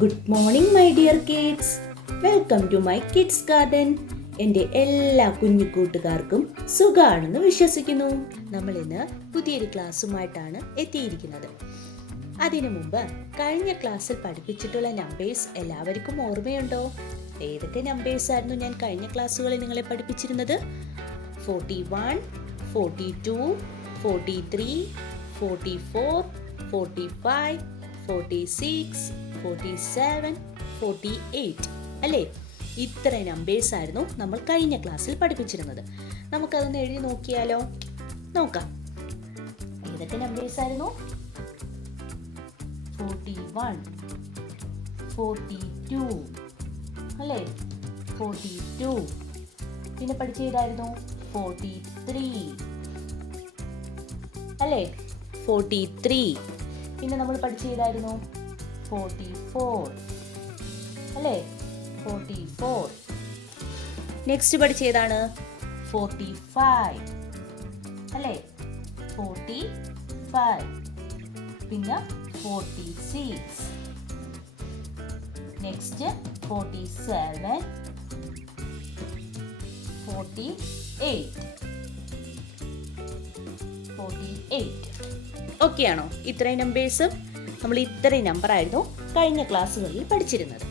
Good morning my dear kids. Welcome to my kids garden. എൻ്റെ എല്ലാ കുഞ്ഞു കൂട്ടുകാർക്കും സുഖാണെന്ന് വിശ്വസിക്കുന്നു. നമ്മൾ ഇന്ന് പുതിയൊരു ക്ലാസ്സുമായിട്ടാണ് എത്തിയിരിക്കുന്നത്. അതിനു മുമ്പ് കഴിഞ്ഞ ക്ലാസ്സിൽ പഠിപ്പിച്ചിട്ടുള്ള നമ്പേഴ്സ് എല്ലാവർക്കും ഓർമ്മയുണ്ടോ? ഏതൊക്കെ നമ്പേഴ്സ് ആയിരുന്നു ഞാൻ കഴിഞ്ഞ ക്ലാസ്സുകളിൽ നിങ്ങളെ പഠിപ്പിച്ചിരുന്നത്? 41, 42, 43, 44, 45, 46, 47, 48 അല്ലേ? ഇത്ര നമ്പേഴ്സ് ആയിരുന്നു നമ്മൾ കഴിഞ്ഞ ക്ലാസ്സിൽ പഠിപ്പിച്ചിരുന്നത്. നമുക്കതൊന്ന് എഴുതി നോക്കിയാലോ? നോക്കാം. ഏതൊക്കെ നമ്പേഴ്സ് ആയിരുന്നു? 41, 42 അല്ലേ? 42. പിന്നെ പഠിച്ചേതായിരുന്നു? 43 അല്ലേ? 43. പിന്നെ നമ്മൾ പഠിച്ചേതായിരുന്നു? 44 അല്ലേ? 44. നെക്സ്റ്റ് പഠിച്ചേതാണ്? 45 അല്ലേ? 45. പിന്നെ 46. നെക്സ്റ്റ് 47, 48. ഓക്കെ ആണോ? ഇത്രയും നമ്പേഴ്സ് നമ്മൾ ഇത്രയും നമ്പറായിരുന്നു കഴിഞ്ഞ ക്ലാസ്സുകളിൽ പഠിച്ചിരുന്നത്.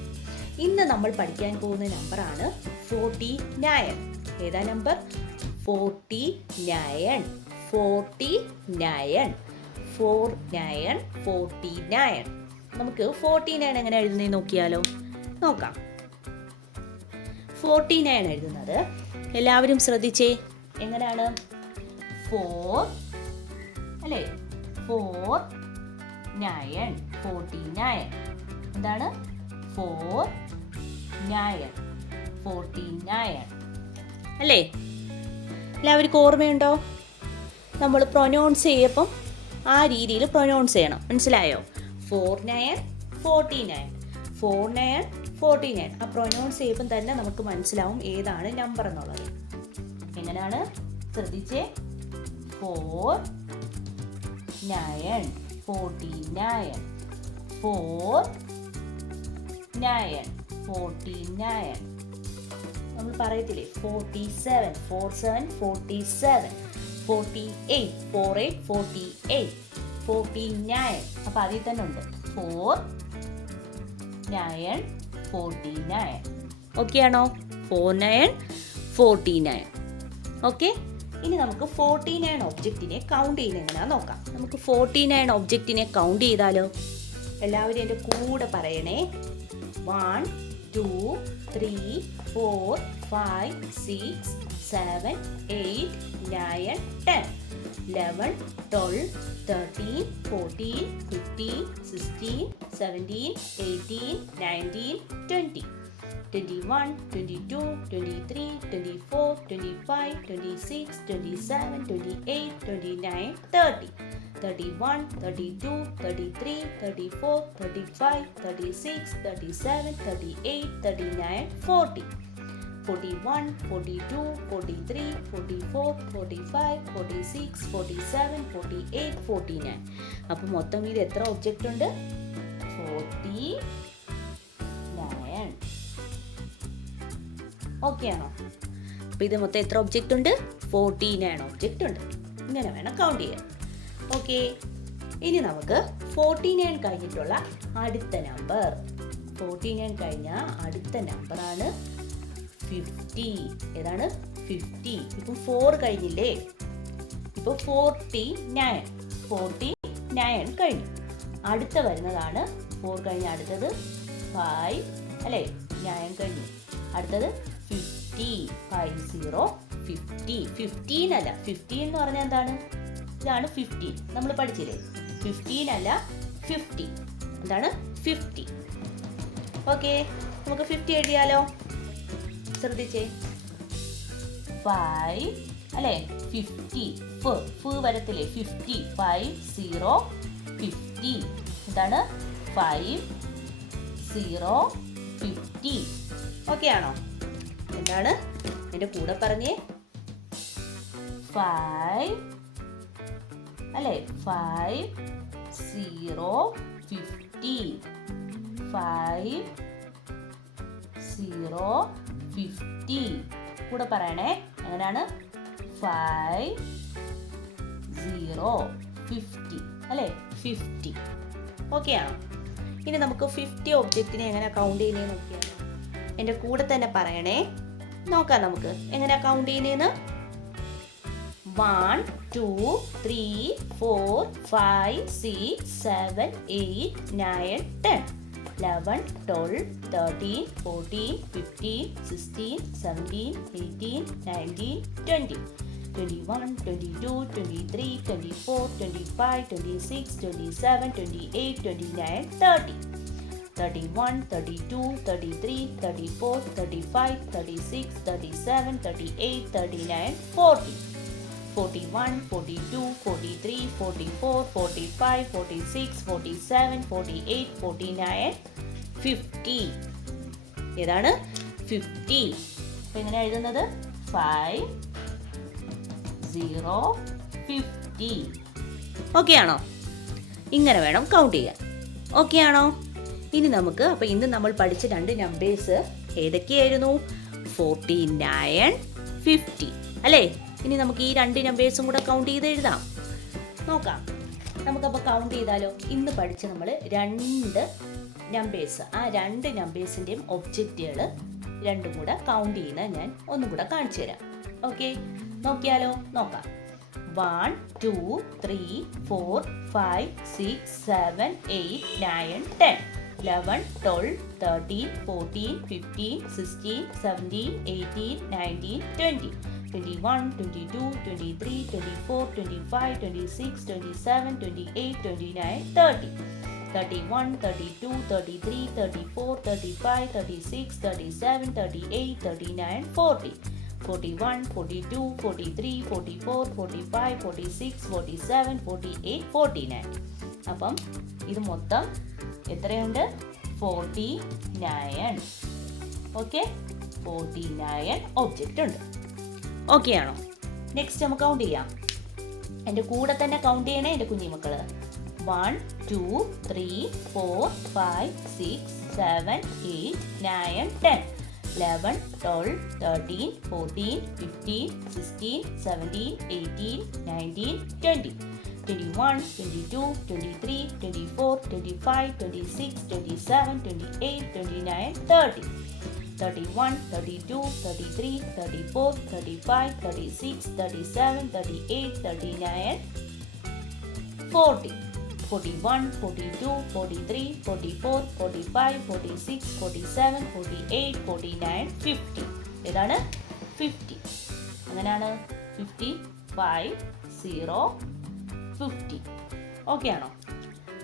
ഇന്ന് നമ്മൾ പഠിക്കാൻ പോകുന്ന നമ്പറാണ് 49. ഏതാ നമ്പർ? 49. 49. 49. നമുക്ക് 49 എങ്ങനെ എഴുതുന്നത് നോക്കിയാലോ? നോക്കാം. 49 എഴുതുന്നത് എല്ലാവരും ശ്രദ്ധിച്ചേ. എങ്ങനെയാണ്? 4 അല്ലേ? 4, 9. 49. എന്താണ്? 4, 9. 49 അല്ലേ? എല്ലാവർക്കും ഓർമ്മയുണ്ടോ? നമ്മൾ പ്രൊനൗൺസ് ചെയ്യപ്പം ആ രീതിയിൽ പ്രൊനൗൺസ് ചെയ്യണം. മനസ്സിലായോ? 49, 49. 49, 49. ആ പ്രൊനൗൺസ് ചെയ്യുമ്പം തന്നെ നമുക്ക് മനസ്സിലാവും ഏതാണ് നമ്പർ എന്നുള്ളത്. എങ്ങനെയാണ്? ശ്രദ്ധിച്ചേ. 4, 9. 49. 4, 9. 49. നമ്മൾ പറയത്തില്ലേ 47, 47, 47. 48, 48, 48. 49. അപ്പൊ അതിൽ തന്നെ ഉണ്ട് 4, 9, 49. ഓക്കെ ആണോ? 49, 49. ഓക്കെ. ഇനി നമുക്ക് 49 ഒബ്ജക്റ്റിനെ കൗണ്ട് ചെയ്യുന്നത് എങ്ങനെയാണെന്ന് നോക്കാം. നമുക്ക് 49 ഒബ്ജക്റ്റിനെ കൗണ്ട് ചെയ്താലോ? എല്ലാവരും എൻ്റെ കൂടെ പറയണേ. 1, 2, 3, 4, 5, 6, 7, 8, 9, 10, 11, 12, 13, 14, 15, 16, 17, 18, 19, 20, 21, 22, 23, 24, 25, 26, 27, 28, 29, 30, 31, 32, 33, 34, 35, 36, 37, 38, 39, 40, 41, 42, 43, 44, 45, 46, 47, 48, 49. അപ്പോൾ മൊത്തം ഇത് എത്ര ഒബ്ജക്റ്റ് ഉണ്ട്? 49. ഓക്കെ ആണോ? അപ്പോൾ ഇത് മൊത്തം എത്ര ഒബ്ജക്റ്റ് ഉണ്ട്? 49 ഒബ്ജക്റ്റ് ഉണ്ട്. ഇങ്ങനെ വേണം കൗണ്ട് ചെയ്യാൻ. ഓക്കെ. ഇനി നമുക്ക് 49 കഴിഞ്ഞിട്ടുള്ള അടുത്ത നമ്പർ. 49 കഴിഞ്ഞ അടുത്ത നമ്പറാണ് 50. ഏതാണ്? 50. ഇപ്പം 4 കഴിഞ്ഞില്ലേ? ഇപ്പോൾ 49. 49 കഴിഞ്ഞു. അടുത്ത വരുന്നതാണ് 4 കഴിഞ്ഞ അടുത്തത് 5 അല്ലേ? 9 കഴിഞ്ഞു. അടുത്തത് 50. 50. 50. 15 അല്ല. 15 എന്ന് പറഞ്ഞാൽ എന്താണ്? ഇതാണ് 15. നമ്മൾ പഠിച്ചില്ലേ? 15 അല്ല, 50. എന്താണ്? 50. ഓക്കെ. നമുക്ക് 50 എഴുതിയാലോ? ശ്രദ്ധിച്ചേ. 5 അല്ലേ? 50. വരത്തില്ലേ? 50. 50. 50. എന്താണ്? 5, 0, 50. ഓക്കെ ആണോ? എന്താണ്? എൻ്റെ കൂടെ പറഞ്ഞേ. 5 അല്ലേ? 5, 0, 50. 5 0 50. കൂടെ പറയണേ, എങ്ങനെയാണ്? 5 0 50 അല്ലേ? 50. ഓക്കെ ആണോ? ഇനി നമുക്ക് 50 ഒബ്ജക്റ്റിനെ എങ്ങനെ കൗണ്ട് ചെയ്യുന്നതെന്ന് നോക്കിയാലോ. എൻ്റെ കൂടെ തന്നെ പറയണേ. നോക്കാം നമുക്ക് എങ്ങനെ കൗണ്ട് ചെയ്യുന്നതെന്ന്. 1 2 3 4 5 6 7 8 9 10 11 12 13 14 15 16 17 18 19 20 21 22 23 24 25 26 27 28 29 30 31 32 33 34 35 36 37 38 39 40 41 42 43 44 45 46 47 48 49 50. ഏതാണ്? 50. അപ്പോൾ എങ്ങനെയാണ് എഴുതുന്നത്? 5 0 50. ഓക്കെ ആണോ? ഇങ്ങനെ വേണം കൗണ്ട് ചെയ്യാൻ. ഓക്കെ ആണോ? ഇനി നമുക്ക് അപ്പോൾ ഇന്ന് നമ്മൾ പഠിച്ച രണ്ട് നമ്പേഴ്സ് ഏതൊക്കെയായിരുന്നു? 49 50 അല്ലേ? ഇനി നമുക്ക് ഈ രണ്ട് നമ്പേഴ്സും കൂടെ കൗണ്ട് ചെയ്ത് എഴുതാം. നോക്കാം. നമുക്കപ്പോൾ കൗണ്ട് ചെയ്താലോ. ഇന്ന് പഠിച്ച നമ്മൾ രണ്ട് നമ്പേഴ്സ്, ആ രണ്ട് നമ്പേഴ്സിൻ്റെയും ഒബ്ജക്റ്റുകൾ രണ്ടും കൂടെ കൗണ്ട് ചെയ്യുന്ന ഞാൻ ഒന്നും കൂടെ കാണിച്ചു തരാം. ഓക്കെ, നോക്കിയാലോ. നോക്കാം. 1 2 3 4 5 6 7 8 9 10 11 12 13 14 15 16 17 18 19 20 21 22 23 24 25 26 27 28 29 30 31 32 33 34 35 36 37 38 39 40 41 42 43 44 45 46 47 48 49. അപ്പം ഇത് മൊത്തം എത്രയുണ്ട്? 49. ഓക്കെ, 49 ഒബ്ജക്റ്റ് ഉണ്ട്. ഓക്കെ ആണോ? നെക്സ്റ്റ് നമുക്ക് കൗണ്ട് ചെയ്യാം. എൻ്റെ കൂടെ തന്നെ കൗണ്ട് ചെയ്യണേ എൻ്റെ കുഞ്ഞിമക്കൾ. 1 2 3 4 5 6 7 8 9 10 11 12 13 14 15 16 17 18 19 20 21 22 23 24 25 26 27 28 29 30 31 32 33 34 35 36 37 38 39 40 41 42 43 44 45 46 47 48 49 50. ഏതാണ്? 50. അങ്ങനെയാണ് 50 5 0 50. ഓക്കെ ആണോ?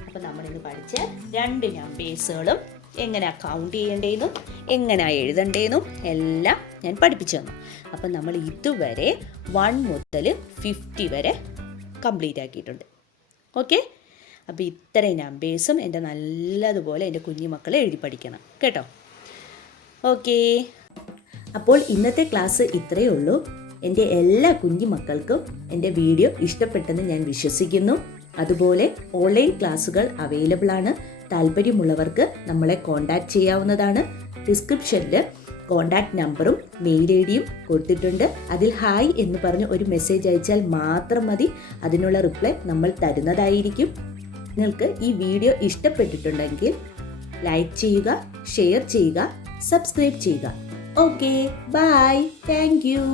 അപ്പം നമ്മളിത് പഠിച്ച രണ്ട് നമ്പേഴ്സുകളും എങ്ങനെയാണ് കൗണ്ട് ചെയ്യേണ്ടതെന്നും എങ്ങനെയാണ് എഴുതേണ്ടതെന്നും എല്ലാം ഞാൻ പഠിപ്പിച്ചു തന്നു. അപ്പം നമ്മൾ ഇതുവരെ 1 മുതൽ 50 വരെ കംപ്ലീറ്റ് ആക്കിയിട്ടുണ്ട്. ഓക്കെ, അപ്പോൾ ഇത്രയും നമ്പേഴ്സും എൻ്റെ നല്ലതുപോലെ എൻ്റെ കുഞ്ഞുമക്കളെ എഴുതി പഠിക്കണം കേട്ടോ. ഓക്കെ, അപ്പോൾ ഇന്നത്തെ ക്ലാസ് ഇത്രയേ ഉള്ളൂ. എൻ്റെ എല്ലാ കുഞ്ഞുമക്കൾക്കും എൻ്റെ വീഡിയോ ഇഷ്ടപ്പെട്ടെന്ന് ഞാൻ വിശ്വസിക്കുന്നു. അതുപോലെ ഓൺലൈൻ ക്ലാസ്സുകൾ അവൈലബിൾ ആണ്. താല്പര്യമുള്ളവർക്ക് നമ്മളെ കോൺടാക്റ്റ് ചെയ്യാവുന്നതാണ്. ഡിസ്ക്രിപ്ഷനിൽ കോൺടാക്റ്റ് നമ്പറും മെയിൽ ഐ ഡിയും കൊടുത്തിട്ടുണ്ട്. അതിൽ ഹായ് എന്ന് പറഞ്ഞ് ഒരു മെസ്സേജ് അയച്ചാൽ മാത്രം മതി. അതിനുള്ള റിപ്ലൈ നമ്മൾ തരുന്നതായിരിക്കും. നിങ്ങൾക്ക് ഈ വീഡിയോ ഇഷ്ടപ്പെട്ടിട്ടുണ്ടെങ്കിൽ ലൈക്ക് ചെയ്യുക, ഷെയർ ചെയ്യുക, സബ്സ്ക്രൈബ് ചെയ്യുക. Okay, bye, thank U.